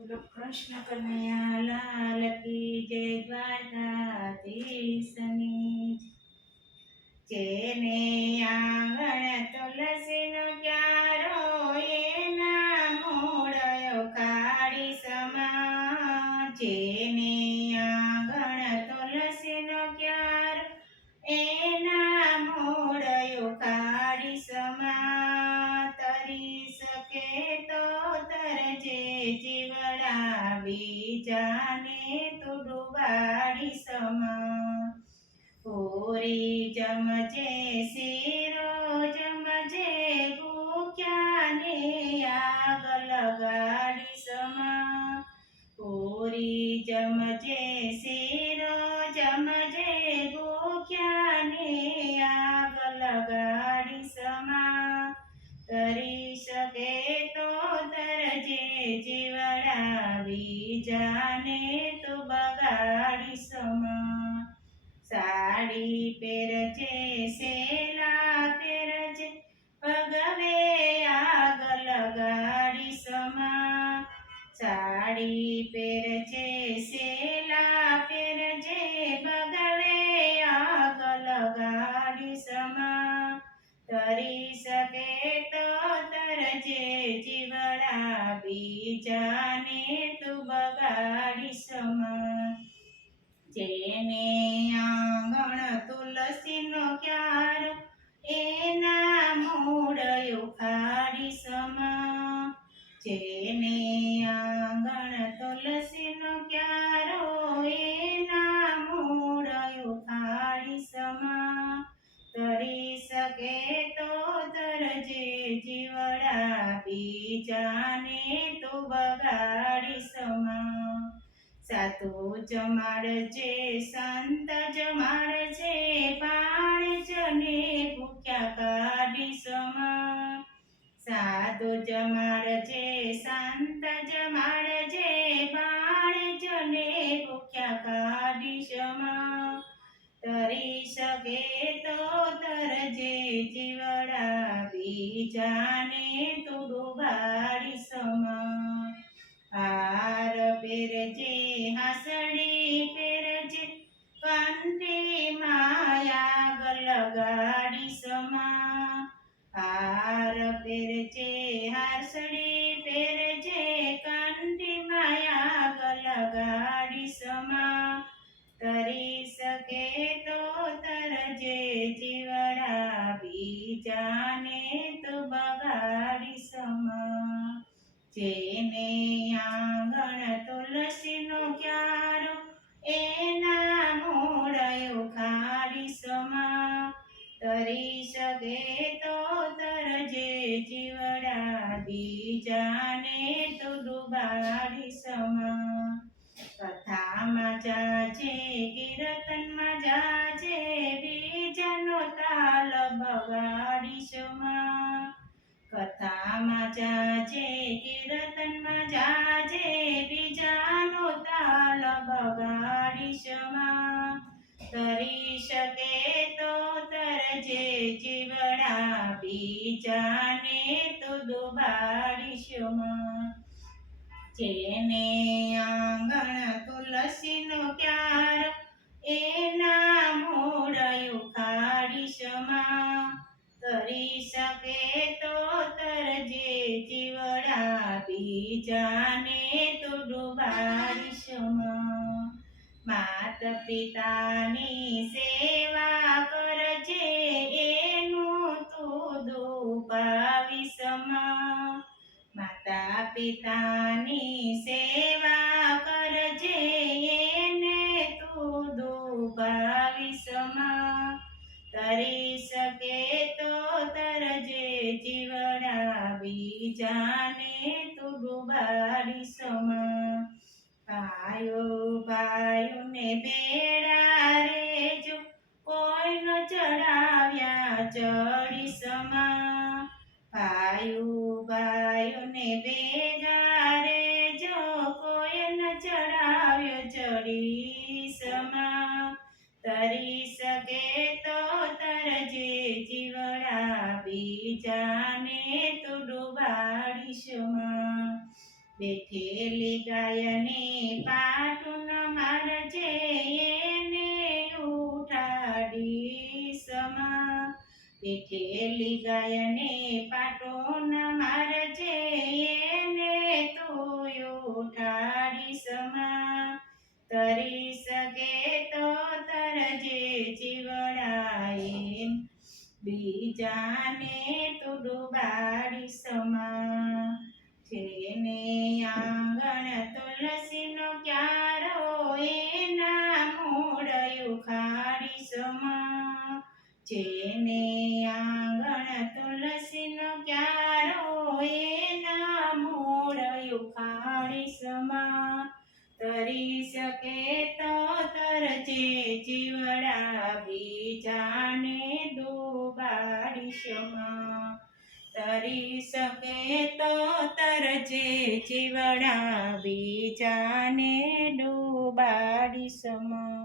બોલો કૃષ્ણ કનૈયા લાલ કી જય દ્વારકાધીશની જેને આંગણ જમજે શીરો જમજે ભૂખ્યાને આગ લગાડી સમા પૂરી જમજે શીરો જમજે ભૂખ્યાને આગ લગાડી સમા કરી શકે તો તરજે જીવડાવી બીજાને પહેરજે સેલા પહેરજે પગવે આગ લગાડી સમા. સાડી પહેરજે સેલા પહેરજે પગવે આગ લગાડી સમા. તરી શકે તો તરજે જીવડા બીજાને તું બગાડી સમા. જેને આંગણ તુલસીનો ક્યારો? એના મૂળયો ખાડી સમા જેને આંગણ તુલસીનો ક્યારો એના મૂળયો ખાડી સમા તરી શકે તો તરજે જીવડા, બીજાને તો બગાડી સમા જમાડ જમાડજે, સંત જમાડજે સાધુ જમાડજે સંત જમાડજે બાળ જને ભૂખ્યા કાઢી સમા તરી શકે તો તરજે જીવડા બીજાને તો તરજે જીવડા બીજાને તો બગાડી સમા. જેને આંગણ તુલસીનો ક્યારો, એના મોડાયો ખાડી સમા. તરી શકે તો તરજે જીવડા બીજાને તો ડુબાડી સમા. જાજે કીર્તનમાં જાજે બીજાનો તાલ બગાડીશમાં તરી શકે તો તરજે જીવડા, બીજાને તો ડુબાડી સમા જેને આંગણ તુલસીનો ક્યાર, એના મોડયું ખાડીશમાં તરી શકે બીજાને તો ડુબાડી સમા માત પિતાની સેવા કરજે એનું તું સમા માતા પિતાની સેવા કરજે એને તું દુભાવી તરી શકે તો તરજે જીવડા બીજાને તું પાયો ભાયુને બેડા રેજો. કોઈનો ચડાવ્યા ચડીસમાં સમા. ભાયુ ભાયુને ભેગા રેજો. ન ચડાવ્યો ચડીસમાં તરી શકે તો તરજે જીવડા બીજાને તો ડુબાડીશ બેઠેલી ગાયને પાટુન મારજે, એને ઉઠાડી સમા બેઠેલી ગાયને પાટુન મારજે, એને તું ઉઠાડી સમા તરી શકે તો તરજે જીવડાય, બીજાને તું ડુબાડી એના મૂળ ખાડી સમા. જેને આંગણ તુલસીનો ક્યારો, એના મૂળ ખાડી સમા. તરી શકે તો તરજે જીવડા બીજાને ડૂબાડી સમા. તરી શકે તો તરજે જીવડા બીજાને ડૂબાડી સમા.